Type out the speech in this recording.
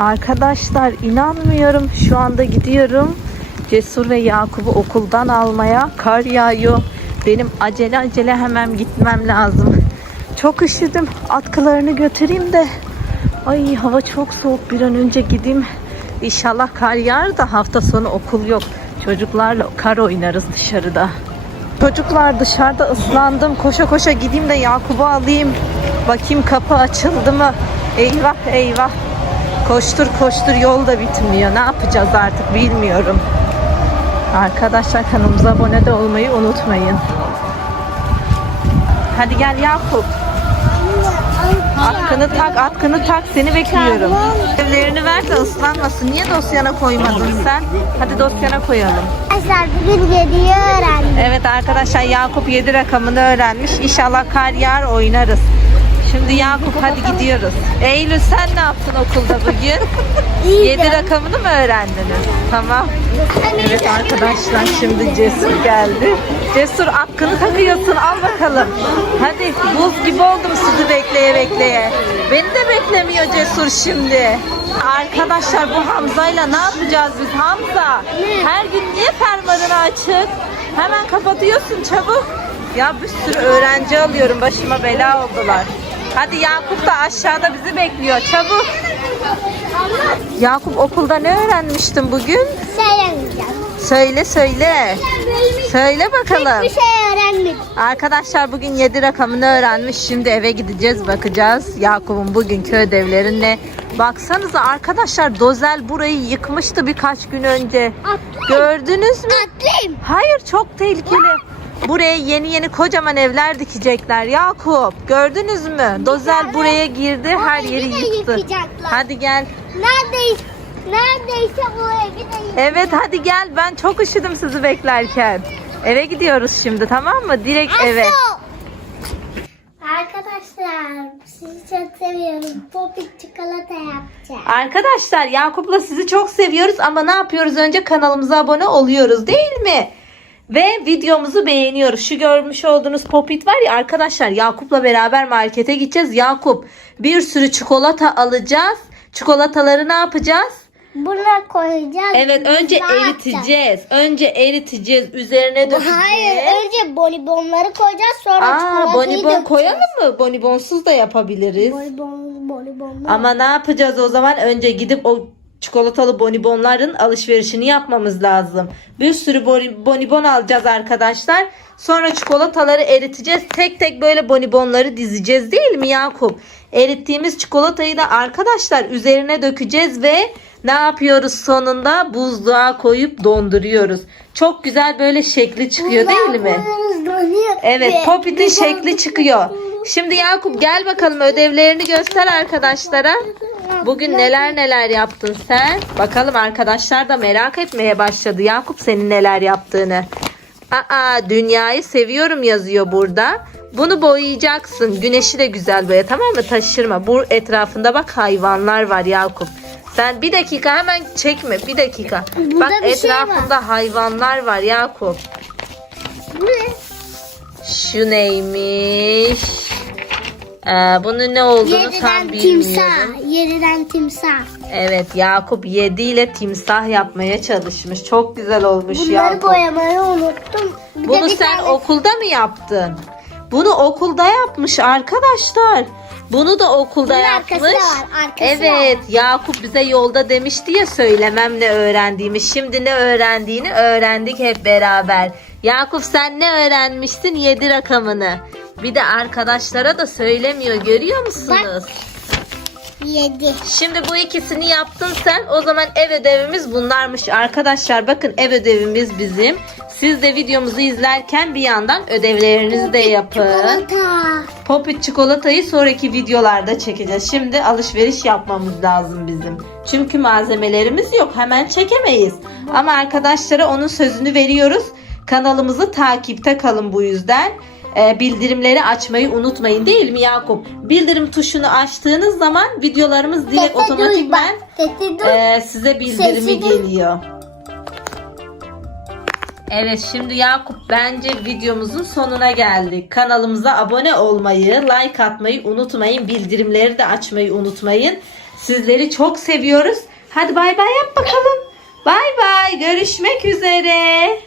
Arkadaşlar inanmıyorum. Şu anda gidiyorum. Cesur ve Yakup'u okuldan almaya. Kar yağıyor. Benim acele acele hemen gitmem lazım. Çok üşüdüm. Atkılarını götüreyim de. Ay hava çok soğuk. Bir an önce gideyim. İnşallah kar yağar da hafta sonu okul yok. Çocuklarla kar oynarız dışarıda. Çocuklar dışarıda ıslandım. Koşa koşa gideyim de Yakup'u alayım. Bakayım kapı açıldı mı? Eyvah eyvah. Koştur koştur yol da bitmiyor. Ne yapacağız artık bilmiyorum. Arkadaşlar kanalımıza abone de olmayı unutmayın. Hadi gel Yakup. Atkını tak, atkını tak. Seni bekliyorum. Evlerini ver de ıslanmasın. Niye dosyana koymadın sen? Hadi dosyana koyalım. Arkadaşlar bugün 7'yi öğrendim. Evet arkadaşlar Yakup 7 rakamını öğrenmiş. İnşallah kar yağar oynarız. Şimdi Yakup hadi gidiyoruz. Eylül sen ne yaptın okulda bugün? 7 rakamını mı öğrendiniz? Tamam. Evet arkadaşlar şimdi Cesur geldi. Cesur atkını takıyorsun al bakalım. Hadi buz gibi oldum sizi bekleye bekleye. Beni de beklemiyor Cesur şimdi. Arkadaşlar bu Hamza'yla ne yapacağız biz Hamza? Her gün niye fermuarını açık? Hemen kapatıyorsun çabuk. Ya bir sürü öğrenci alıyorum başıma bela oldular. Hadi Yakup da aşağıda bizi bekliyor çabuk. Yakup okulda ne öğrenmiştin bugün? Söylemeyeceğim. Söyle söyle. Söyle bakalım. Hiçbir şey öğrenmedim. Arkadaşlar bugün 7 rakamını öğrenmiş. Şimdi eve gideceğiz bakacağız. Yakup'un bugünkü ödevlerine. Baksanıza arkadaşlar Dozel burayı yıkmıştı birkaç gün önce. Gördünüz mü? Atlayayım. Hayır çok tehlikeli. Buraya yeni yeni kocaman evler dikecekler Yakup. Gördünüz mü? Dozel buraya girdi her yeri yıktı. yıkacaklar. Hadi gel. Neredeyse, neredeyse o evi de yıkacak. Evet hadi gel. Ben çok üşüdüm sizi beklerken. Eve gidiyoruz şimdi tamam mı? Direkt eve. Arkadaşlar sizi çok seviyorum. Popit çikolata yapacağım. Arkadaşlar Yakup'la sizi çok seviyoruz ama ne yapıyoruz? Önce kanalımıza abone oluyoruz değil mi? Ve videomuzu beğeniyoruz. Şu görmüş olduğunuz popit var ya arkadaşlar Yakup'la beraber markete gideceğiz. Yakup bir sürü çikolata alacağız. Çikolataları ne yapacağız? Buna koyacağız. Evet önce yapacağız? eriteceğiz. Önce eriteceğiz. Üzerine dökeceğiz. Hayır önce bonibonları koyacağız sonra Aa, çikolatayı bonibon dökeceğiz. koyalım mı? Bonibonsuz da yapabiliriz. Bonibon, bonibon. Ama ne yapacağız o zaman? Önce gidip o çikolatalı bonibonların alışverişini yapmamız lazım. Bir sürü boni- bonibon alacağız arkadaşlar. Sonra çikolataları eriteceğiz. Tek tek böyle bonibonları dizeceğiz değil mi Yakup? Erittiğimiz çikolatayı da arkadaşlar üzerine dökeceğiz ve ne yapıyoruz sonunda? Buzluğa koyup donduruyoruz. Çok güzel böyle şekli çıkıyor değil mi? Donuyor. Evet Ve Popit'in şekli çıkıyor. Şimdi Yakup gel bakalım ödevlerini göster arkadaşlara. Bugün neler neler yaptın sen? Bakalım arkadaşlar da merak etmeye başladı. Yakup senin neler yaptığını. Aa dünyayı seviyorum yazıyor burada. Bunu boyayacaksın. Güneşi de güzel boya tamam mı? Taşırma. Bu etrafında bak hayvanlar var Yakup. Sen bir dakika hemen çekme. Bir dakika. Burada bak bir şey var. etrafında hayvanlar var Yakup. Bu ne? Şu neymiş? Ee, bunun ne olduğunu Yeriden tam bilmiyorum. timsah. Yeriden timsah. Evet Yakup 7 ile timsah yapmaya çalışmış. Çok güzel olmuş Bunları Yakup. boyamayı unuttum. Bir de Bunu bir sen tane- okulda mı yaptın? Bunu okulda yapmış arkadaşlar. Bunu da okulda Bunun yapmış. arkası da var, arkası evet, Yakup bize yolda demişti ya söylemem ne öğrendiğimi. Şimdi ne öğrendiğini öğrendik hep beraber. Yakup sen ne öğrenmişsin? 7 rakamını. Bir de arkadaşlara da söylemiyor. Görüyor musunuz? Yedi. Şimdi bu ikisini yaptın sen. O zaman ev ödevimiz bunlarmış. Arkadaşlar bakın ev ödevimiz bizim. Siz de videomuzu izlerken bir yandan ödevlerinizi de yapın. Çikolata. Popit çikolatayı sonraki videolarda çekeceğiz. Şimdi alışveriş yapmamız lazım bizim. Çünkü malzemelerimiz yok. Hemen çekemeyiz. Ama arkadaşlara onun sözünü veriyoruz. Kanalımızı takipte kalın bu yüzden. Ee, bildirimleri açmayı unutmayın değil mi Yakup? Bildirim tuşunu açtığınız zaman videolarımız direkt Sesi duy. ee, size bildirimi Sesi geliyor. Evet şimdi Yakup bence videomuzun sonuna geldik. Kanalımıza abone olmayı, like atmayı unutmayın. Bildirimleri de açmayı unutmayın. Sizleri çok seviyoruz. Hadi bay bay yap bakalım. Bay bay. Görüşmek üzere.